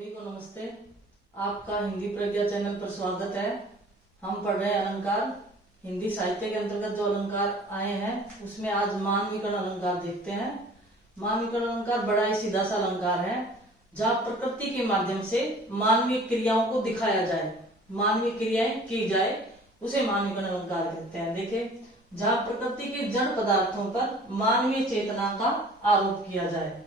सभी को नमस्ते। आपका हिंदी प्रज्ञा चैनल पर स्वागत है। हम पढ़ रहे हैं अलंकार। हिंदी साहित्य के अंतर्गत जो अलंकार आए हैं उसमें आज मानविकरण अलंकार देखते हैं। मानविकरण अलंकार बड़ा ही सीधा सा अलंकार है जहाँ प्रकृति के माध्यम से मानवीय क्रियाओं को दिखाया जाए, मानवीय क्रियाएं की जाए, उसे मानविकरण अलंकार कहते हैं। देखिए, जहाँ प्रकृति के जड़ पदार्थों पर मानवीय चेतना का आरोप किया जाए,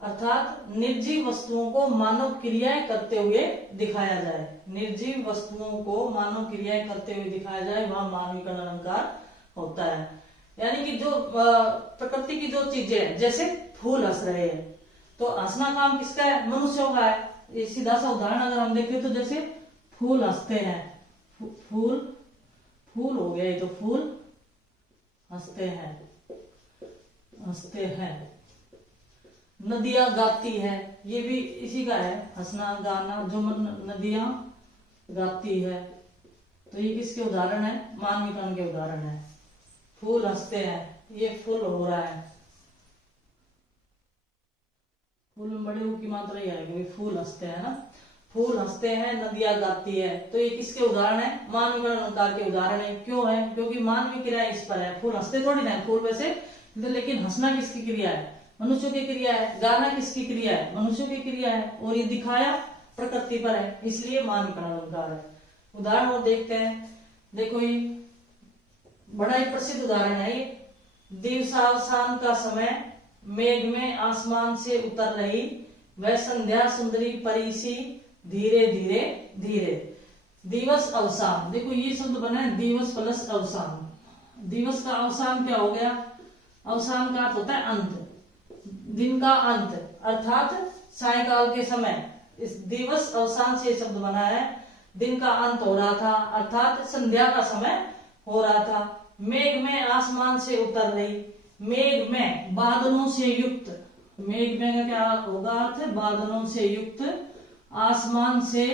अर्थात निर्जीव वस्तुओं को मानव क्रियाएं करते हुए दिखाया जाए, निर्जीव वस्तुओं को मानव क्रियाएं करते हुए दिखाया जाए, वह मानविकरण अलंकार होता है। यानी कि जो प्रकृति की जो चीजें हैं, जैसे फूल हंस रहे हैं, तो हंसना काम किसका है? मनुष्यों का है। ये सीधा सा उदाहरण अगर हम देखें तो जैसे फूल हंसते हैं, फूल फूल हो गया, ये तो फूल हंसते हैं, हंसते हैं। नदियां गाती है, ये भी इसी का है, हंसना गाना, जो नदियां गाती है। तो ये किसके उदाहरण है? मानविकरण के उदाहरण है। फूल हंसते हैं, ये फूल हो रहा है, फूल में बड़े की मात्रा ही आएगी, फूल हंसते हैं ना, फूल हंसते हैं, नदियां गाती है। तो ये किसके उदाहरण है? मानविकरण अलंकार के उदाहरण है। क्यों है? क्योंकि मानवीय क्रिया इस पर है। फूल हंसते थोड़ी ना, फूल वैसे, लेकिन हंसना किसकी क्रिया है? मनुष्यों की क्रिया है। गाना किसकी क्रिया है? मनुष्यों की क्रिया है। और ये दिखाया प्रकृति पर है, इसलिए मानविकरण अलंकार है। उदाहरण और देखते हैं। देखो, ये बड़ा ही प्रसिद्ध उदाहरण है। ये दिवसावसान का समय, मेघ में आसमान से उतर रही वह संध्या सुंदरी परी सी धीरे धीरे धीरे। दिवस अवसान, देखो ये शब्द बना है दिवस प्लस अवसान। दिवस का अवसान क्या हो गया? अवसान का अर्थ होता है अंत, दिन का अंत, अर्थात सायंकाल के समय। इस दिवस अवसान से शब्द बना है, दिन का अंत हो रहा था, अर्थात संध्या का समय हो रहा था। मेघ में आसमान से उतर रही, मेघ में बादलों से युक्त, मेघ में क्या होगा अर्थ? बादलों से युक्त, आसमान से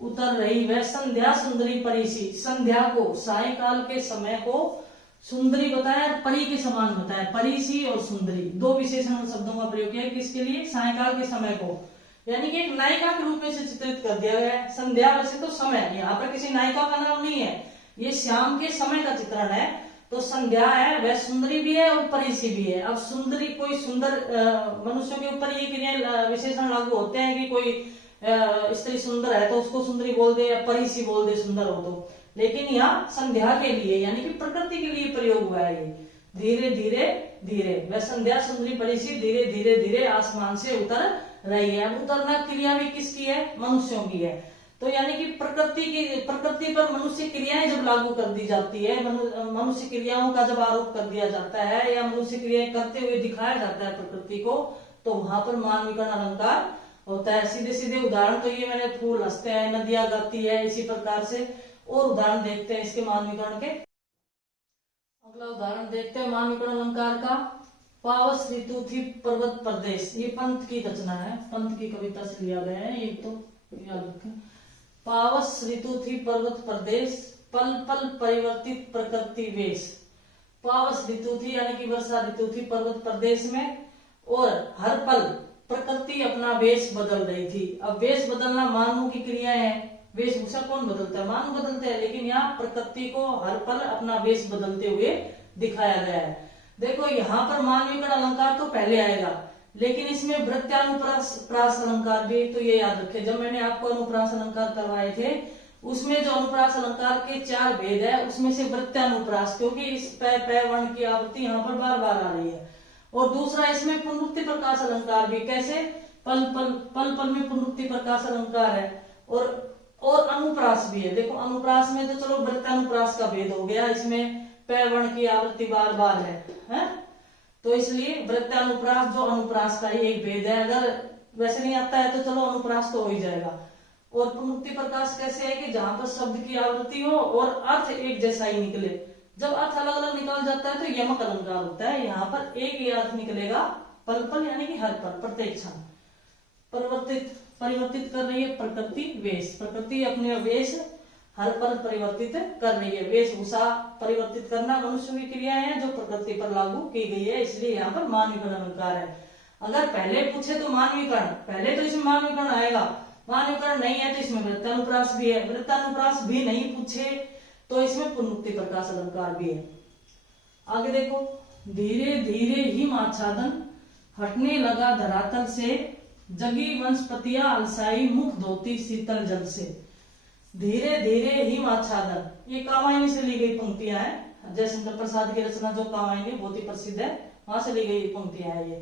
उतर रही वह संध्या सुंदरी परीसी। संध्या को, सायंकाल के समय को सुंदरी बताया, परी के समान बताया। परीसी और सुंदरी दो विशेषण शब्दों का प्रयोग किया। किसके लिए? सायंकाल के समय को, यानी कि एक नायिका के रूप में से चित्रित कर दिया गया है। संध्या वैसे तो समय, यहाँ पर किसी नायिका का नाम नहीं है, ये शाम के समय का चित्रण है। तो संध्या है, वह सुंदरी भी है और परीसी भी है। अब सुंदरी, कोई सुंदर मनुष्यों के ऊपर ये क्रिया विशेषण लागू होते हैं कि कोई स्त्री सुंदर है तो उसको सुंदरी बोल दे या परीसी बोल दे सुंदर हो तो। लेकिन यहाँ संध्या के लिए, यानी कि प्रकृति के लिए प्रयोग हुआ है। ये धीरे धीरे धीरे, वह संध्या सुंदरी परीसी धीरे धीरे धीरे आसमान से उतर रही है। अब उतरना क्रिया भी किसकी है? मनुष्यों की है। तो यानी कि प्रकृति पर मनुष्य क्रियाएं जब लागू कर दी जाती है, मनुष्य क्रियाओं का जब आरोप कर दिया जाता है या मनुष्य क्रियाएं करते हुए दिखाया जाता है प्रकृति को, तो वहां पर मानविकरण अलंकार होता है। सीधे सीधे उदाहरण तो ये मैंने, फूल हंसते हैं, नदियां गाती है, इसी प्रकार से और उदाहरण देखते हैं इसके मानविकरण के। अगला उदाहरण देखते हैं मानविकरण अलंकार का। पावस ऋतु थी पर्वत प्रदेश, ये पंत की रचना है, पंत की कविता से लिया गया है, ये तो याद रखें। पावस ऋतु थी पर्वत प्रदेश, पल पल परिवर्तित प्रकृति वेश। पावस ऋतु थी यानी कि वर्षा ऋतु थी पर्वत प्रदेश में, और हर पल प्रकृति अपना वेश बदल रही थी। अब वेश बदलना मानव की क्रिया है, वेशभूषा कौन बदलता है? मानव बदलते हैं, लेकिन यहाँ प्रकृति को हर पल अपना वेश बदलते हुए दिखाया गया है। देखो, यहाँ पर मानविकरण अलंकार तो पहले आएगा, लेकिन इसमें वृत्यानुप्रास अलंकार भी, तो ये याद रखें। जब मैंने आपको अनुप्रास अलंकार करवाए थे, उसमें जो अनुप्रास अलंकार के 4 भेद है, उसमें से वृत्यानुप्रास, क्योंकि इस पै वर्ण की आवृत्ति यहाँ पर बार बार आ रही है। और दूसरा इसमें पुनरुक्ति प्रकाश अलंकार भी, कैसे? पल पल पल पल में पुनरुक्ति प्रकाश अलंकार है। और अनुप्रास भी है। देखो, अनुप्रास में तो चलो वृत्तानुप्रास का भेद हो गया, इसमें पै वर्ण की आवृत्ति बार बार है? तो इसलिए वृत्तानुप्रास जो अनुप्रास का ही एक भेद है। अगर वैसे नहीं आता है तो चलो अनुप्रास तो हो ही जाएगा। और पुनरुक्ति प्रकाश कैसे है? कि जहां पर शब्द की आवृत्ति हो और अर्थ एक जैसा ही निकले। जब अर्थ अलग अलग निकल जाता है तो यमक अलंकार होता है। यहाँ पर एक ही अर्थ निकलेगा, पल पल यानी कि हर पल, प्रत्येक क्षण। परिवर्तित कर रही है प्रकृति वेश, प्रकृति अपने वेश हर पल परिवर्तित कर रही है। वेशभूषा परिवर्तित करना मनुष्य की क्रिया है जो प्रकृति पर लागू की गई है, इसलिए यहाँ पर मानविकरण अलंकार है। अगर पहले पूछे तो मानवीकरण, पहले तो इसमें मानवीकरण आएगा, मानवीकरण नहीं है तो इसमें वृत्तानुप्रास भी है, वृत्तानुप्रास भी नहीं पूछे तो इसमें पुनरुक्ति प्रकाश अलंकार भी है। आगे देखो, धीरे धीरे हिम आच्छादन हटने लगा धरातल से, जगी वनस्पतियां अलसाई मुख धोती शीतल जल से। धीरे धीरे हिम आच्छादन, ये कामायनी से ली गई पंक्तियां हैं। जयशंकर प्रसाद की रचना जो कामायनी बहुत ही प्रसिद्ध है, वहां से ली गई पंक्तियां हैं ये,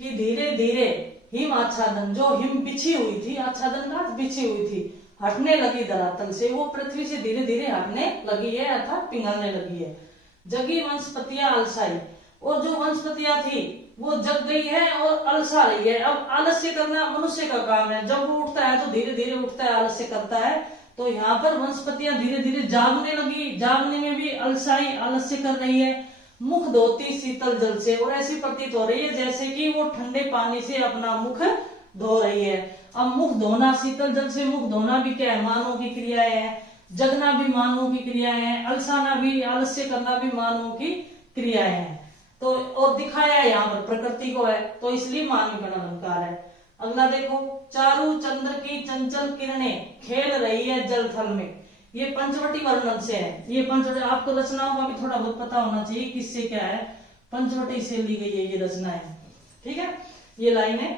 कि धीरे धीरे हिम आच्छादन, जो हिम बिछी हुई थी, आच्छादन का बिछी हुई थी, हटने लगी धरातल से, वो पृथ्वी से धीरे धीरे हटने लगी है अर्थात पिघलने लगी है। जगी वनस्पतियां अलसाई, और जो वनस्पतियां थी वो जग गई है और अलसा रही है। अब आलस्य करना मनुष्य का काम है, जब वो उठता है तो धीरे धीरे उठता है, आलस्य करता है। तो यहाँ पर वनस्पतियां धीरे धीरे जागने लगी, जागने में भी अलसाई आलस्य कर रही है। मुख धोती शीतल जल से, और ऐसी प्रतीत हो रही है जैसे कि वो ठंडे पानी से अपना मुख धो रही है। अब मुख धोना, शीतल जल से मुख धोना भी क्या है, मानव की क्रियाएं है। जगना भी मानव की क्रियाएं है, अलसाना भी, आलस्य करना भी मानव की क्रियाएं हैं। तो और दिखाया यहाँ पर प्रकृति को है, तो इसलिए मानवीकरण अलंकार है। अगला देखो, चारु चंद्र की चंचल किरणें खेल रही है जल थल में, ये पंचवटी वर्णन से है। ये पंचवटी आपको रचनाओं का भी थोड़ा बहुत पता होना चाहिए, किससे क्या है, पंचवटी से ली गई है ये रचना है, ठीक है। ये लाइन है,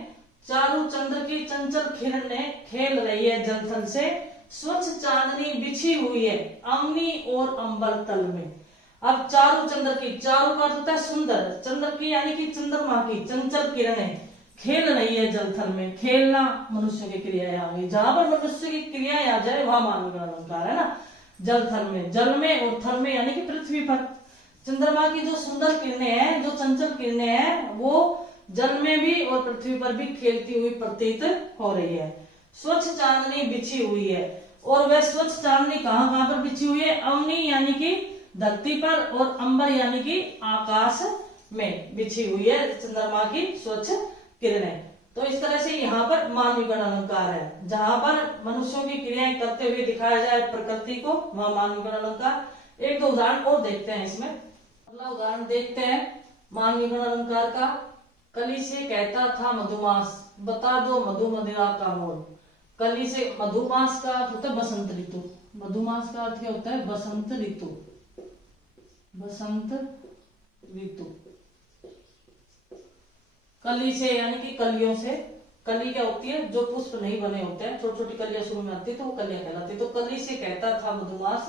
चारु चंद्र की चंचल किरणें खेल रही है जल थल से, स्वच्छ चांदनी बिछी हुई है अम्नी और अंबर तल में। अब चारु चंद्र की, चारु का अर्थ होता है सुंदर, चंद्र की यानी कि चंद्रमा की चंचल किरणें खेल रही है जल थल में। खेलना मनुष्य की क्रियाएं आ गई, जहां पर मनुष्य की क्रियाएं आ जाए वहां मानवीकरण अलंकार है ना। जल थल में, जल में और थल में यानी कि पृथ्वी पर। चंद्रमा की जो सुंदर किरणें हैं, जो चंचल किरणें हैं, वो जल में भी और पृथ्वी पर भी खेलती हुई प्रतीत हो रही है। स्वच्छ चांदनी बिछी हुई है, और वह स्वच्छ चांदनी कहाँ कहाँ पर बिछी हुई है, अवनी यानी कि धरती पर, और अंबर यानी कि आकाश में बिछी हुई है चंद्रमा की स्वच्छ किरणें। तो इस तरह से यहाँ पर मानवीकरण अलंकार है, जहां पर मनुष्यों की क्रियाएं करते हुए दिखाया जाए प्रकृति को, वहां मानवीकरण अलंकार। एक दो उदाहरण और देखते हैं इसमें। अगला उदाहरण देखते हैं मानवीकरण अलंकार का। कली से कहता था मधुमास, बता दो मधु मदिरा का मोल। कली से, मधुमास का अर्थ होता है बसंत ऋतु, मधुमास का अर्थ क्या होता है, बसंत ऋतु, बसंत ऋतु। कली से यानी कि कलियों से, कली क्या होती है, जो पुष्प नहीं बने होते हैं, छोटी छोटी कलियां शुरू में आती है तो वो कलियां कहलाती है। तो कली से कहता था मधुमास,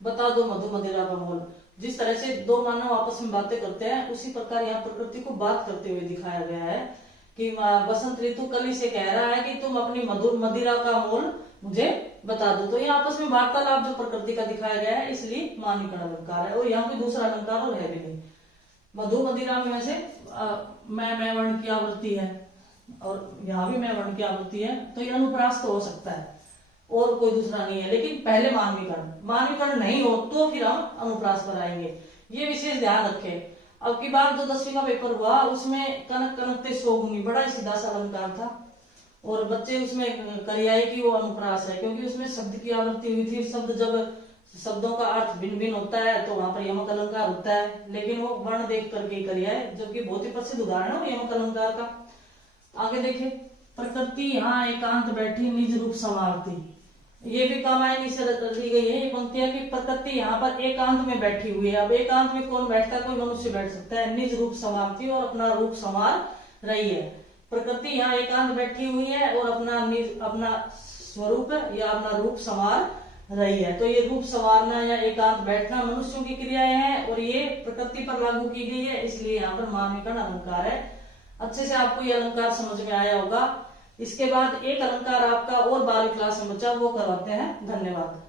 बता दो मधु मदिरा का मोल। जिस तरह से दो मानव आपस में बातें करते हैं, उसी प्रकार यहाँ प्रकृति को बात करते हुए दिखाया गया है कि बसंत ऋतु कली से कह रहा है कि तुम अपनी मधुर मदिरा का मोल मुझे बता दो। तो ये आपस में वार्तालाप जो प्रकृति का दिखाया गया है, इसलिए मानवीकरण अलंकार है। और यहाँ कोई दूसरा अलंकार और है भी नहीं। मधु मदिरा में वैसे मैं वर्ण की आवृत्ति है, और यहाँ भी मैं वर्ण की आवृत्ति है, तो ये अनुप्रास तो हो सकता है और कोई दूसरा नहीं है। लेकिन पहले मानवीकरण, मानवीकरण नहीं हो तो फिर हम अनुप्रास पर आएंगे, ये विशेष ध्यान रखें। अब की बार जो 10वीं का पेपर हुआ उसमें कनक कनकते सोगुनी बड़ा ही सीधा सा अलंकार था, और बच्चे उसमें करियाए कि वो अनुप्रास है, क्योंकि उसमें शब्द की आवृत्ति हुई थी। शब्द जब शब्दों का अर्थ भिन्न भिन्न होता है तो वहां पर यमक अलंकार होता है, लेकिन वो वर्ण देख करके करिया है, जो कि बहुत ही प्रसिद्ध उदाहरण है यमक अलंकार का। आगे देखे, प्रकृति यहाँ एकांत बैठी निज रूप संवारती, ये भी कामायनी से ली गई है ये पंक्तियां कि प्रकृति यहाँ पर एकांत में बैठी हुई है। अब एकांत में कौन बैठता है, कोई मनुष्य बैठ सकता है। निज रूप संवारती, और अपना रूप संवार रही है। प्रकृति यहाँ एकांत बैठी हुई है और अपना स्वरूप या अपना रूप संवार रही है। तो ये रूप संवारना या एकांत बैठना मनुष्यों की क्रियाएं हैं, और ये प्रकृति पर लागू की गई है, इसलिए यहाँ पर मानवीकरण अलंकार है। अच्छे से आपको ये अलंकार समझ में आया होगा। इसके बाद एक अलंकार आपका और 12वीं क्लास में बचा, वो करवाते हैं। धन्यवाद।